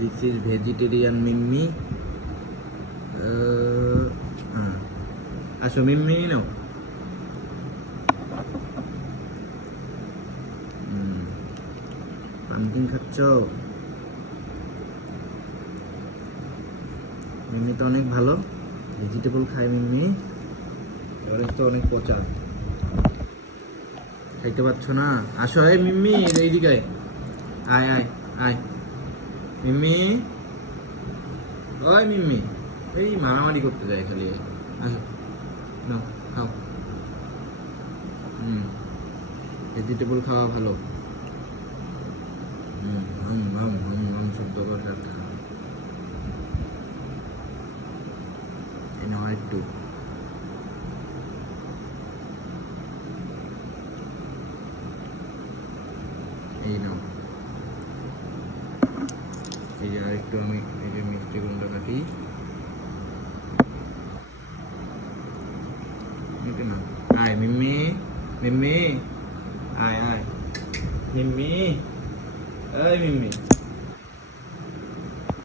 This is vegetarian Mimmi. আসো মিম্মি নাও। Pumpkin খাচ্ছ? মিম্মি তো অনেক ভালো, ভেজিটেবল খায় মিম্মি। অরেঞ্জ তো অনেক পচা, খাইতে পারছ না। আসো এই মিম্মি, এইদিকে আয় আয় আয় মিম্মি। ওই মিম্মি, এই মারামারি করতে যায় খালি। আসো নাও খাও। ভেজিটেবল খাওয়া ভালো। শব্দ করে খাওয়া। এই নাও একটু। এই নাও, এই যে আরেকটু আমি এই যে মিষ্টি গুঁড়োটা কাটি। না আয় মিম্মি, মিম্মি আয় আয় মিম্মি, এই মিম্মি।